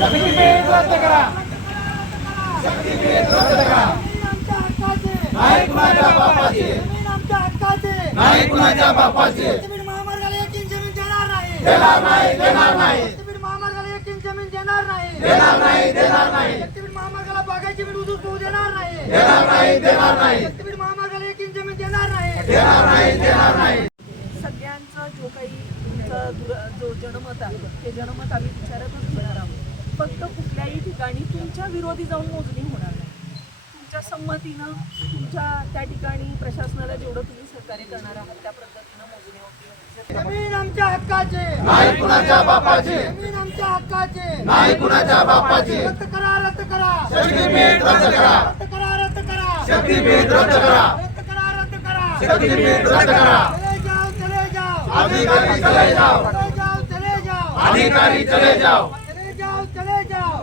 शक्तीपीठ रद्द करा रद्द करा आमच्या नाही कुणाच्या बापाचे नाही कुणाच्या एक जमीन देणार नाही देणार नाही देणार नाही महामार्गाला जमीन देणार नाही देणार नाही देणार नाही महामार्गाला बागायची होऊ देणार नाही देणार नाही देणार नाही महामार्गाला एक इंच जमीन देणार नाही देणार नाही देणार नाही सगळ्यांचा जो काही तुमचा जो जनमत आहे ते जनमत आम्ही विचारतच घेणार आहोत फक्त कुठल्याही ठिकाणी तुमच्या विरोधी जाऊन मोजणी होणार नाही. तुमच्या संमतीनं तुमच्या त्या ठिकाणी प्रशासनाला जेवढं तुम्ही सहकार्य करणार आहात त्या पद्धतीनं मोजणी होती. जमीन आमच्या हक्काचे. नाही कुणाच्या बापाची. जमीन आमच्या हक्काचे. नाही कुणाच्या बापाची. रद्द करा रद्द करा. शक्तीपीठ रद्द करा. रद्द करा रद्द करा. शक्तीपीठ रद्द करा. रद्द करा रद्द करा. शक्तीपीठ रद्द करा. चले जाओ चले जाओ. अधिकारी चले जाओ. अधिकारी चले जाओ.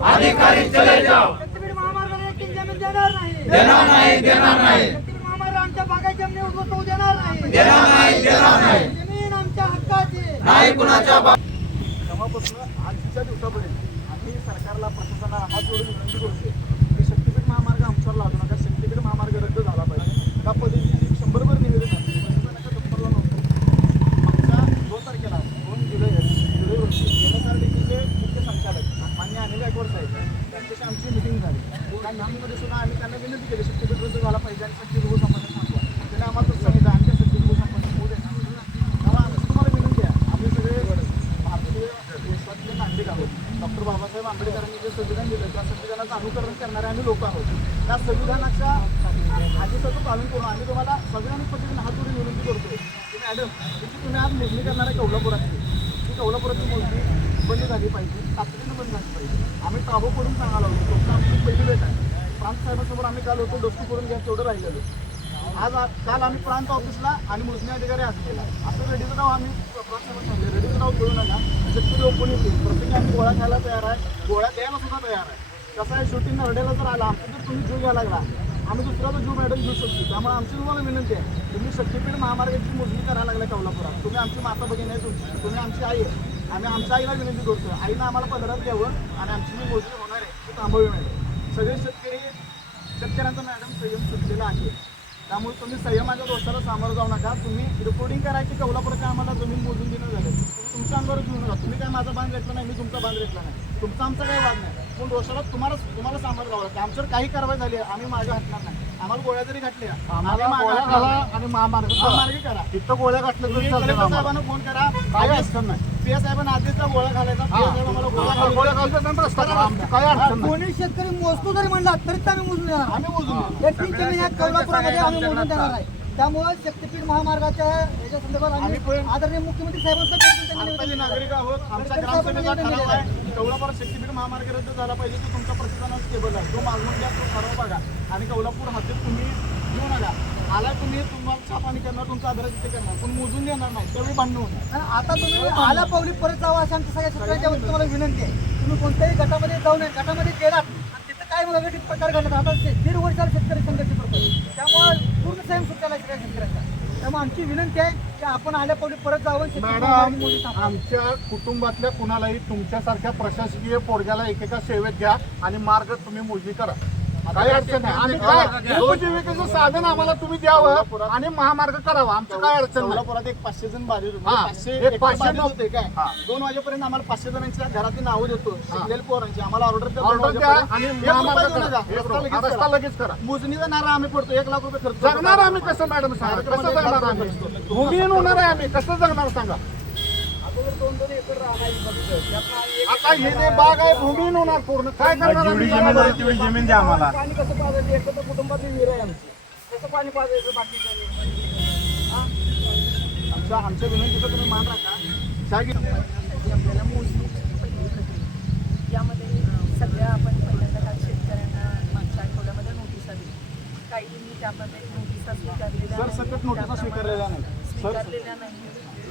अधिकारी चले जाओ। शक्तीपीठ महामार्गाला एक इंच जमीन देणार नाही. देणार नाही देणार नाही. शक्तीपीठ महामार्ग आमच्या बागायची जमिनी उद्ध्वस्त होऊ देणार नाही. देणार नाही देणार नाही. जमीन आमच्या हक्काची. नाही कुणाच्या तेव्हापासून आजच्या दिवसापर्यंत आम्ही सरकारला प्रशासनाला हात जोडून विनंती करतोय की शक्तीपीठ महामार्ग आमच्यावर लावू नका शक्तीपीठ महामार्ग रद्द झाला पाहिजे. त्या पद्धतीने शंभरभर निवेदन आहे प्रशासनाच्या दप्तरला नव्हतं मागच्या दोन तारखेला दोन जुलै जुलै रोजी एन एस आर जे मुख्य संचालक मान्य अनिल गायकवाड साहेब त्यांच्याशी आमची मिटिंग झाली त्या नाममध्ये सुद्धा आम्ही त्यांना विनंती केली शक्तीपीठ रद्द झाला पाहिजे आणि शक्ती भू संबंध सांगवा त्याने आम्हाला तसं सांगितलं आणि त्या शक्ती भू संबंध होऊ दे ना तेव्हा आमची तुम्हाला विनंती आहे आम्ही सगळे भारतीय देशातले नागरिक आहोत डॉक्टर बाबासाहेब आंबेडकरांनी जे संविधान दिलं त्या संविधानाचं अनुकरण करणारे आम्ही लोक आहोत. त्या संविधानाच्या आदेशाचं पालन करून आम्ही तुम्हाला संविधानिक पद्धतीने हात जोडून विनंती करतो की मॅडम तुमची तुम्ही आज मोजणी करणार आहे ती कौलापुराची मोजणी बंद झाली पाहिजे तातडीनं बंद झाली पाहिजे. आम्ही ताबो करून सांगायला होतो आमची पहिली भेट आहे. प्रांत साहेबांसमोर आम्ही काल होतो डोसकी करून घ्या तेवढं राहिलेलो. आज काल आम्ही प्रांत ऑफिसला आणि मोजणी अधिकारी आज केला. असं रेडीचं नाव आम्ही प्रांत सांगितलं रेडीचं नाव घेऊ नका. शेतकरी ओपन येतील प्रत्येक आम्ही गोळ्या खायला तयार आहे. गोळ्या द्यायला सुद्धा तयार आहे. कसं आहे शूटिंग हरडेला जर आला आमचा जर तुम्ही जीव घ्यायला लागला. आम्ही दुसऱ्याचा जीव मॅडम घेऊ शकतो. त्यामुळे आमची तुम्हाला विनंती आहे. तुम्ही शक्तीपीठ महामार्गाची मोजणी करायला लागल्या कोल्हापुरात. तुम्ही आमची माता भगिनी आहे तुमची. तुम्ही आमची आई आहे. आम्ही आमच्या आईला विनंती करतो आईनं आम्हाला पदरात घ्यावं आणि आमची जी मोजणी होणार आहे ती थांबवावी मॅडम सगळे शेतकरी शेतकऱ्यांचा मॅडम संयम सुटलेला आहे. त्यामुळे तुम्ही संयमाच्या दोषाला सामोरं जाऊ नका. तुम्ही रिपोर्टिंग करायची कौलापुराच्या आम्हाला जमीन मोजून देणं झालं तुमच्या अंगावर घेऊ नका तुम्ही काय माझा बांध रेटला नाही मी तुमचा बांध रेटला नाही. तुमचा आमचा काही वाद नाही. पण दोषाला तुम्हाला तुम्हाला सामोरं जावं लागतं. आमच्यावर काही कारवाई झाली आहे, आम्ही मागे हटणार नाही. आम्हाला गोळ्या जरी घातल्या आम्ही मागे हटणार नाही. आणि महामार्ग महामार्ग करा. तिथं गोळ्या घातल्या तरी आम्हाला. साहेबांना फोन करा. काही अडचण नाही. पी एस साहेबांना आधीचा गोळा घालायचा. पी एस साहेब आम्हाला गोळा आम्हाला गोळ्या घालून घालतात आणि रस्ता करा. आमची काही अडचण नाही. कोणी शेतकरी मोजतो जरी म्हणला तरी आम्ही मोजून देणार. आम्ही मोजून देऊ. एक तीन कोल्हापुरामध्ये आम्ही मोजून देणार आहे. त्यामुळे शक्तीपीठ महामार्गाच्या याच्या संदर्भात आम्ही आम्ही पण- आदरणीय मुख्यमंत्री साहेबांचं भेटून त्यांनी भारताचे निवेदन नागरिक आहोत. आमच्या कलेक्टर ग्रामसभेचा साहेबांनी ठराव निवेदन आहे. कौलापूर शक्तीपीठ महामार्ग रद्द झाला पाहिजे तो तुमचा प्रशासनाचा केबल आहे. तो मागून घ्या तो ठराव बघा. आणि कौलापूर हद्दीत तुम्ही घेऊ नका आला तुम्ही तुम्हाला छाप आणि करणार तुमचा आदर तिथे करणार. पण मोजून देणार नाही त्यावेळी भांडण होणार. आणि आता तुम्ही आल्या पावली परत जावं अशी आमच्या सगळ्या शेतकऱ्यांच्या वतीने तुम्हाला विनंती आहे. तुम्ही कोणत्याही गटामध्ये जाऊ नये. गटामध्ये गेलात आणि तिथं काय मग प्रकार घडत आता ते दीड वर्षाला शेतकरी संघर्ष करतो त्यामुळे पूर्ण स्वयं सुट्ट्याला आहे सगळ्या शेतकऱ्यांचा. त्यामुळे आमची विनंती आहे की आपण आल्या पावली परत जावं शेतकरी. आमच्या कुटुंबातल्या कुणालाही तुमच्यासारख्या प्रशासकीय पोरग्याला एकेका सेवेत घ्या आणि मार्ग तुम्ही मोजणी करा. काही अडचण नाही. आम्ही काय? उपजीविकेचं साधन आम्हाला तुम्ही द्यावं आणि महामार्ग करावा. आमचं काय अडचण नाही. एक पाचशे जण बाधित होते. हा, पाचशे पाचशे बाधित होते काय? हा. दोन वाजेपर्यंत आम्हाला पाचशे जणांच्या घरातली नावं देतो. शिकलेल्या पोरांची. आम्हाला ऑर्डर द्या दोन ऑर्डर द्या वाजेपर्यंत. आणि रुपया नका. रस्ता लगेच रस्ता करा. लगेच करा. मोजणीचा नारा आम्ही पडतो. एक लाख रुपये खर्च. जगणार आम्ही कसं मॅडम सांगा? कसं जगणार आम्ही? भूमिहीन होणार आहे आम्ही. कसं जगणार सांगा? आता हे जे बाग आहे भूमिहीन होणार पूर्ण. काय करणार आम्ही? तेवढी जमीन द्या आम्हाला. पाणी कसं पाजायचं? एकत्र कुटुंबातली विहीर आहे आमची. कसं पाणी पाजायचं बाकीचं? हा? आमच्या विनंतीचा तुम्ही मान राखा. शाही आपल्याला मोजणीची पहिली प्रक्रिया यामध्ये सगळ्या आपण पहिल्यांदा काल शेतकऱ्यांना मागच्या आठवड्यामध्ये नोटिसा दिली काहींनी त्यामध्ये नोटिसा स्वीकारलेल्या. नोटिसा नाही. सर स्वीकारलेल्या नाही.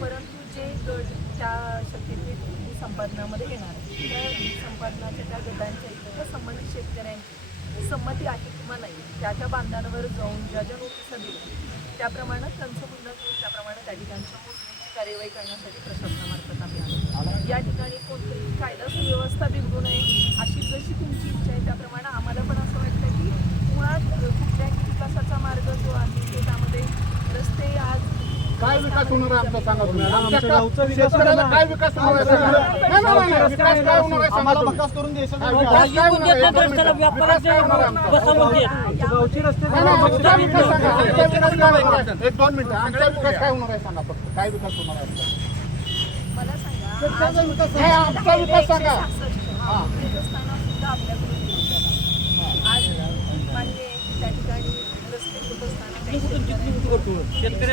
परंतु जे गट त्या शक्तीपीठ संपादनामध्ये येणार आहे त्या संपादनाच्या त्या गटांच्या इतर संबंधित शेतकऱ्यांची संमती आहे किंवा नाही त्या त्या बांधांवर जाऊन ज्या ज्या नोटिसा दिल्या त्याप्रमाणे त्यांचं म्हणणं घेऊन त्याप्रमाणे त्या ठिकाणच्या मोजणीची कार्यवाही करण्यासाठी प्रशासनामार्फत आम्ही आलो. या ठिकाणी कोणतीही कायदा सुव्यवस्था बिघडू नये अशी जशी तुमची इच्छा आहे त्याप्रमाणे आम्हाला पण असं वाटतं की मुळात कुठल्याही विकासाचा मार्ग जो आहे त्यामध्ये रस्ते आज काय विकास होणार आहे आमचा सांगा तुम्ही आमच्या का- शेतकऱ्याला काय विकास होणार आहे सांगा नाही, नाही, नाही, नाही, विकास काय होणार आहे सांगा आम्हाला तुम्ही. विकास करून द्यायचं काय विकास काय होणार आहे? एक दोन मिनिटं. विकास काय होणार आहे आमचा? नाही, नाही, आमचा विकास सांगा. आमचा विकास काय होणार आहे? एक दोन मिनिटं आमचा विकास काय होणार आहे सांगा फक्त काय विकास होणार आहे आमचा? मला सांगा शेतकऱ्याचा विकास नाही, आमचा विकास सांगा देवस्थानं सुद्धा आपल्याकडून घेऊन जातात. आज मान्य आहे की त्या ठिकाणी रस्ते होत असताना काही शेतकऱ्यांनी- त्या क्षेत्र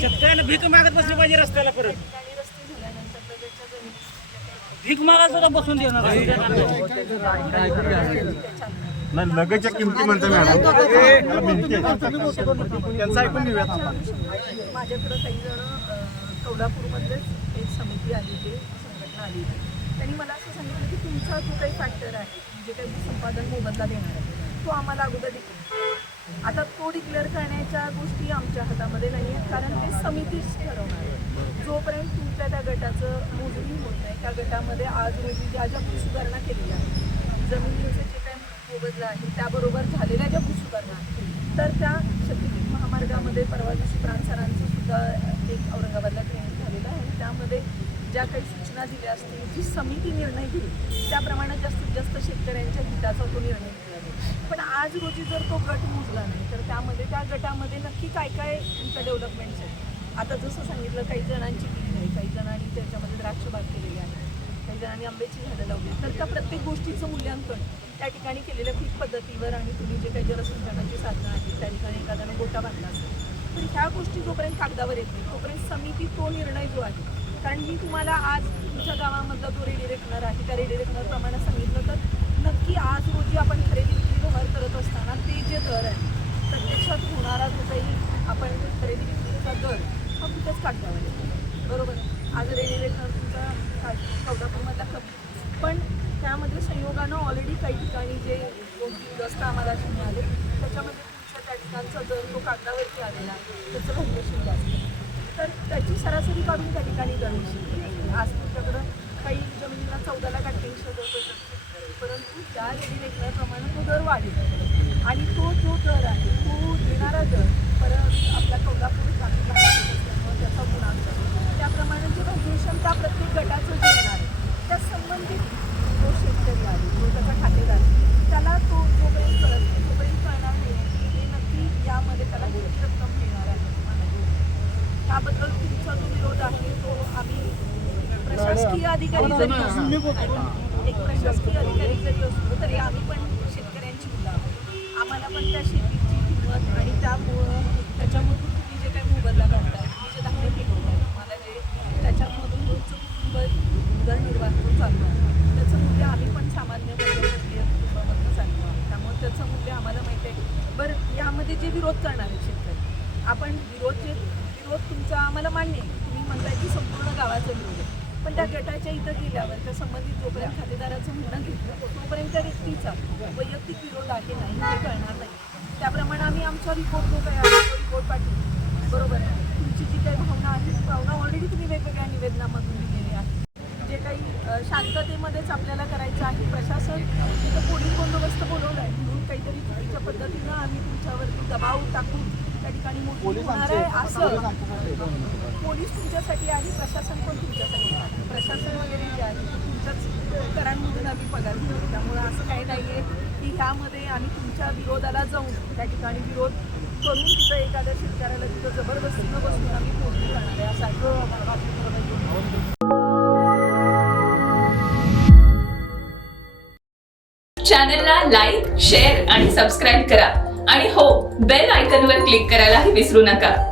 शेतकऱ्याला भीक मागत बसली पाहिजे रस्त्याला परत. भीक मागायला सुद्धा बसून देणार नाही. लगेच्या किमती म्हणतो मॅडम. त्यांचं ऐकून घेऊयात. माझ्याकडं काही जण अ, कोल्हापूरमधलेच एक समिती आली होती संघटना आली होती. त्यांनी मला असं सांगितलं की तुमचा जो काही फॅक्टर आहे जे काही संपादन मोबदला देणार आहे तो आम्हाला अगोदर आता तो डिक्लेअर करण्याच्या गोष्टी आमच्या हातामध्ये नाही आहेत कारण ते समितीच ठरवणार आहे जोपर्यंत तुमच्या त्या गटाचं मोजणी होत नाही त्या गटामध्ये आज रोजी ज्या ज्या भूसुधारणा केलेल्या आहेत जमिनीचे जे काही मोबदला आहे त्याबरोबर झालेल्या ज्या भूसुधारणा आहेत तर त्या शक्तिपीठ महामार्गामध्ये परवा दिवशी प्राणसरांचं सुद्धा एक औरंगाबादला ट्रेनिंग झालेलं आहे. त्यामध्ये ज्या काही सूचना दिल्या असतील जी समिती निर्णय घेईल त्याप्रमाणे जास्तीत जास्त शेतकऱ्यांच्या हिताचा तो निर्णय घेतला पण आज रोजी जर तो गट मोजला नाही तर त्यामध्ये त्या गटामध्ये नक्की काय काय त्यांच्या डेव्हलपमेंट्स आहे? आता जसं सांगितलं काही जणांची विहीर आहे काही जणांनी त्याच्यामध्ये द्राक्ष बाग केलेली आहे काही जणांनी आंब्याची झाडं लावली तर त्या प्रत्येक गोष्टीचं मूल्यांकन त्या ठिकाणी केलेल्या पीक पद्धतीवर आणि तुम्ही जे काही जलसिंचनाची साधनं आहेत त्या ठिकाणी एखाद्यानं गोटा बांधला असेल तर ह्या गोष्टी जोपर्यंत कागदावर येतील तोपर्यंत समिती तो निर्णय जो आहे कारण मी तुम्हाला आज तुमच्या गावामधला जो रेडी आहे. त्या रेडी प्रमाणे सांगितलं तर नक्की आज रोजी आपण खरेदी विक्री व्यवहार करत असताना ते जे दर आहे प्रत्यक्षात होणारा जो काही आपण खरेदी विक्रीचा दर हा कुठेच काढावा येतो बरोबर आहे? आज रेडी तुमचा चौदापूरमधला कमी पण त्यामध्ये संयोगानं ऑलरेडी काही ठिकाणी जे दोन तीन आम्हाला मिळाले त्याच्यामध्ये तुमच्या त्या ठिकाणचा दर तो कागदावरती आलेला आहे. त्याचं व्हॅल्युएशन तर त्याची सरासरी काढून त्या ठिकाणी दर आज तुमच्याकडं काही जमिनीला चौदाला काढण्यापेक्षा दर परंतु त्या रेडी रेकनरप्रमाणे तो दर वाढेल. आणि तो जो दर आहे तो देणारा दर परत आपला कोल्हापूर नागपूर असल्यामुळे त्याचा गुणांक त्याप्रमाणे जे व्हॅल्युएशन त्या प्रत्येक गटाचं जे येणार आहे त्या संबंधित जो शेतकरी आहे जो त्याचा खातेदार आहे, त्याला तो जोपर्यंत कळत नाही तोपर्यंत कळणार नाही की हे नक्की यामध्ये त्याला किती रक्कम मिळणार आहे किंवा नाही तुमचा जो विरोध आहे तो आम्ही प्रशासकीय अधिकारी जरी असलो एक प्रशासकीय अधिकारी जरी असलो तरी आम्ही पण शेतकऱ्यांची मुलं आहोत. आम्हाला पण त्या शेतीची किंमत आणि त्यामुळं त्याच्यामधून तुम्ही जे काही मोबदला काढताय तुम्ही जे धान्य पिकवताय तुम्हाला जे त्याच्यामधून तुमचं कुटुंब उदरनिर्वाह करून चालू आहे त्याचं मूल्य आम्ही पण सामान्य कुटुंबामधनं चालू आहे त्यामुळे त्याचं मूल्य आम्हाला माहिती आहे. बरं यामध्ये जे विरोध करणारे शेतकरी आपण विरोध जे विरोध आम्हाला मान्य तुम्ही म्हणताय की संपूर्ण गावाचं विरोध आहे पण त्या गटाच्या इथं गेल्यावर त्या संबंधित जोपर्यंत खातेदाराचं म्हणणं घेतलं तोपर्यंत त्या व्यक्तीचा वैयक्तिक विरोध आहे नाही हे कळणार नाही. त्याप्रमाणे आम्ही आमचा रिपोर्ट जो काही आहे तो रिपोर्ट पाठवू. बरोबर तुमची जी काही भावना आहे ती भावना ऑलरेडी तुम्ही वेगवेगळ्या निवेदनामधून दिलेली आहे. जे काही शांततेमध्येच आपल्याला करायचं आहे प्रशासन तिथं पोलीस बंदोबस्त बोलवला आहे म्हणून काहीतरी चुकीच्या पद्धतीनं आम्ही तुमच्यावरती दबाव टाकून ठिकाणी मोठी पोलीस होणार आहे पोलीस असं पोलीस तुमच्यासाठी आहे प्रशासन पण तुमच्यासाठी आहे. प्रशासन वगैरे जे आहे तुमच्याच करांमधून आम्ही पगार घेतो. त्यामुळे असं काही नाही आहे की ह्यामध्ये आम्ही तुमच्या विरोधाला जाऊन त्या ठिकाणी विरोध करून तिथं एखाद्या शेतकऱ्याला तिथं जबरदस्तीनं बसून आम्ही फोडणी करणार आहे असं आहे. चॅनलला लाईक शेअर आणि सबस्क्राईब करा. आणि हो बेल आयकनवर क्लिक करायलाही विसरू नका.